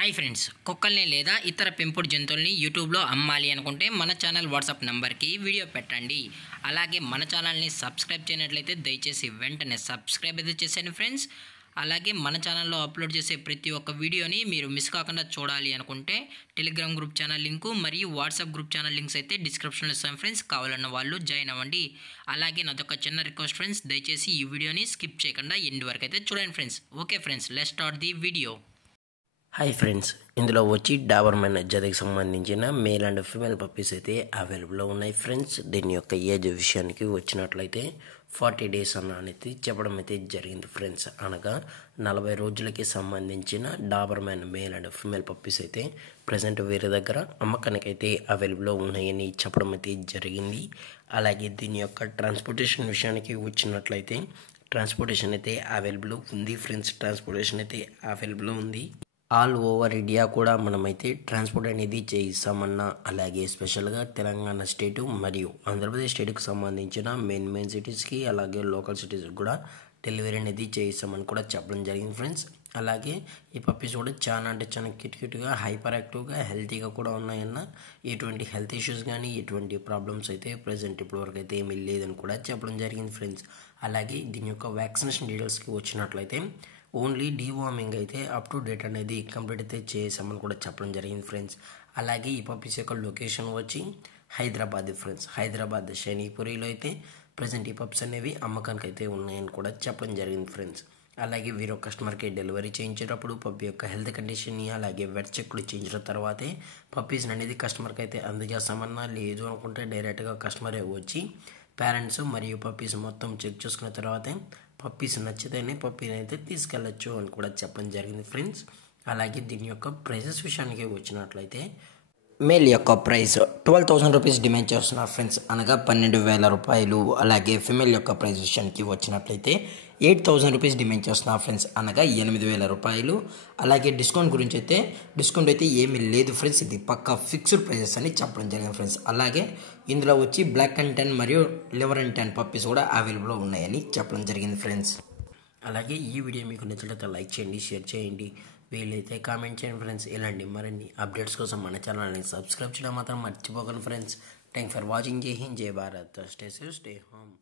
Hi friends, కుక్కల్ని లేదా ఇతర పెంపుడు జంతువుల్ని యూట్యూబ్లో అమ్మాలి అనుకుంటే మన ఛానల్ వాట్సాప్ నెంబర్కి వీడియో పెట్టండి. అలాగే మన ఛానల్ని సబ్స్క్రైబ్ చేయనట్లయితే దయచేసి వెంటనే సబ్స్క్రైబ్ అయితే చేసేయండి ఫ్రెండ్స్. అలాగే మన ఛానల్లో అప్లోడ్ చేసే ప్రతి ఒక్క వీడియోని మీరు మిస్ కాకుండా చూడాలి అనుకుంటే టెలిగ్రామ్ గ్రూప్ ఛానల్ లింకు మరియు వాట్సాప్ గ్రూప్ ఛానల్ లింక్స్ అయితే డిస్క్రిప్షన్లో ఇస్తాను ఫ్రెండ్స్. కావాలన్న వాళ్ళు జాయిన్ అవ్వండి. అలాగే నాదొక చిన్న రిక్వెస్ట్ ఫ్రెండ్స్, దయచేసి ఈ వీడియోని స్కిప్ చేయకుండా ఎండ్ వరకు అయితే చూడండి friends. Okay friends, let's start the video. Hi friends, ఇందులో వచ్చి డాబర్మెన్ జతకి సంబంధించిన మేల్ అండ్ ఫీమేల్ పప్పీస్ అయితే అవైలబుల్లో ఉన్నాయి ఫ్రెండ్స్. దీని యొక్క ఏజ్ విషయానికి వచ్చినట్లయితే 40 days అనేది చెప్పడం అయితే జరిగింది ఫ్రెండ్స్. అనగా 40 రోజులకి సంబంధించిన Doberman male and female puppies అయితే ప్రజెంట్ వేరే దగ్గర అమ్మకానికి అయితే అవైలబుల్లో ఉన్నాయని చెప్పడం అయితే జరిగింది. అలాగే దీని యొక్క ట్రాన్స్పోర్టేషన్ విషయానికి వచ్చినట్లయితే ట్రాన్స్పోర్టేషన్ అయితే అవైలబుల్ ఉంది ఫ్రెండ్స్. ట్రాన్స్పోర్టేషన్ అయితే అవైలబుల్ ఉంది. ఆల్ ఓవర్ ఇండియా కూడా మనమైతే ట్రాన్స్పోర్ట్ అనేది చేయిస్తామన్నా, అలాగే స్పెషల్గా తెలంగాణ స్టేటు మరియు ఆంధ్రప్రదేశ్ స్టేట్కి సంబంధించిన మెయిన్ సిటీస్కి అలాగే లోకల్ సిటీస్కి కూడా డెలివరీ అనేది చేయిస్తామని కూడా చెప్పడం జరిగింది ఫ్రెండ్స్. అలాగే ఈ పప్పీస్ కూడా చాలా క్యూట్గా హైపర్ యాక్టివ్గా హెల్తీగా కూడా ఉన్నాయన్న, ఎటువంటి హెల్త్ ఇష్యూస్ కానీ ఎటువంటి ప్రాబ్లమ్స్ అయితే ప్రజెంట్ ఇప్పటివరకు అయితే ఏమీ లేదని కూడా చెప్పడం జరిగింది ఫ్రెండ్స్. అలాగే దీని యొక్క వ్యాక్సినేషన్ డీటెయిల్స్కి వచ్చినట్లయితే ఓన్లీ డీవార్మింగ్ అయితే అప్ టు డేట్ అనేది కంప్లీట్ అయితే చేసామని కూడా చెప్పడం జరిగింది ఫ్రెండ్స్. అలాగే ఈ పప్పీస్ యొక్క లొకేషన్ వచ్చి హైదరాబాద్ ఫ్రెండ్స్. హైదరాబాద్ శనిపురిలో అయితే ప్రజెంట్ ఈ పప్స్ అనేవి అమ్మకానికి అయితే ఉన్నాయని కూడా చెప్పడం జరిగింది ఫ్రెండ్స్. అలాగే వీరు కస్టమర్కి డెలివరీ చేయించేటప్పుడు పప్పీ యొక్క హెల్త్ కండిషన్ని అలాగే వెట్ చెక్లు చేయించిన తర్వాతే పప్పీస్ అనేది కస్టమర్కి అయితే అందజేస్తామన్నా, లేదు అనుకుంటే డైరెక్ట్గా కస్టమరే వచ్చి పేరెంట్స్ మరియు పప్పీస్ మొత్తం చెక్ చేసుకున్న తర్వాతే పప్పీస్ నచ్చితేనే పప్పీని అయితే తీసుకెళ్ళచ్చు అని కూడా చెప్పడం జరిగింది ఫ్రెండ్స్. అలాగే దీని యొక్క ప్రైజెస్ విషయానికి వచ్చినట్లయితే మేల్ యొక్క ప్రైస్ 12,000 రూపీస్ డిమాండ్ చేస్తున్నారు ఫ్రెండ్స్, అనగా 12,000 రూపాయలు. అలాగే ఫిమేల్ యొక్క ప్రైస్ విషయానికి వచ్చినట్లయితే 8,000 రూపీస్ డిమాండ్ చేస్తున్నారు ఫ్రెండ్స్, అనగా 8,000 రూపాయలు. అలాగే డిస్కౌంట్ గురించి అయితే డిస్కౌంట్ అయితే ఏమీ లేదు ఫ్రెండ్స్, ఇది పక్కా ఫిక్స్డ్ ప్రైజెస్ అని చెప్పడం జరిగింది ఫ్రెండ్స్. అలాగే ఇందులో వచ్చి బ్లాక్ అండ్ టెన్ మరియు లివర్ అండ్ టెన్ పప్పీస్ కూడా అవైలబుల్లో ఉన్నాయని చెప్పడం జరిగింది ఫ్రెండ్స్. అలాగే ఈ వీడియో మీకు నచ్చినట్లయితే లైక్ చేయండి, షేర్ చేయండి, వీలైతే కామెంట్ చేయండి ఫ్రెండ్స్. ఇలాంటి మరిన్ని అప్డేట్స్ కోసం మన ఛానల్ని సబ్స్క్రైబ్ చేయడం మాత్రం మర్చిపోకండి ఫ్రెండ్స్. Thank for watching. జై హింద్, జై Bharat, stay safe, stay home.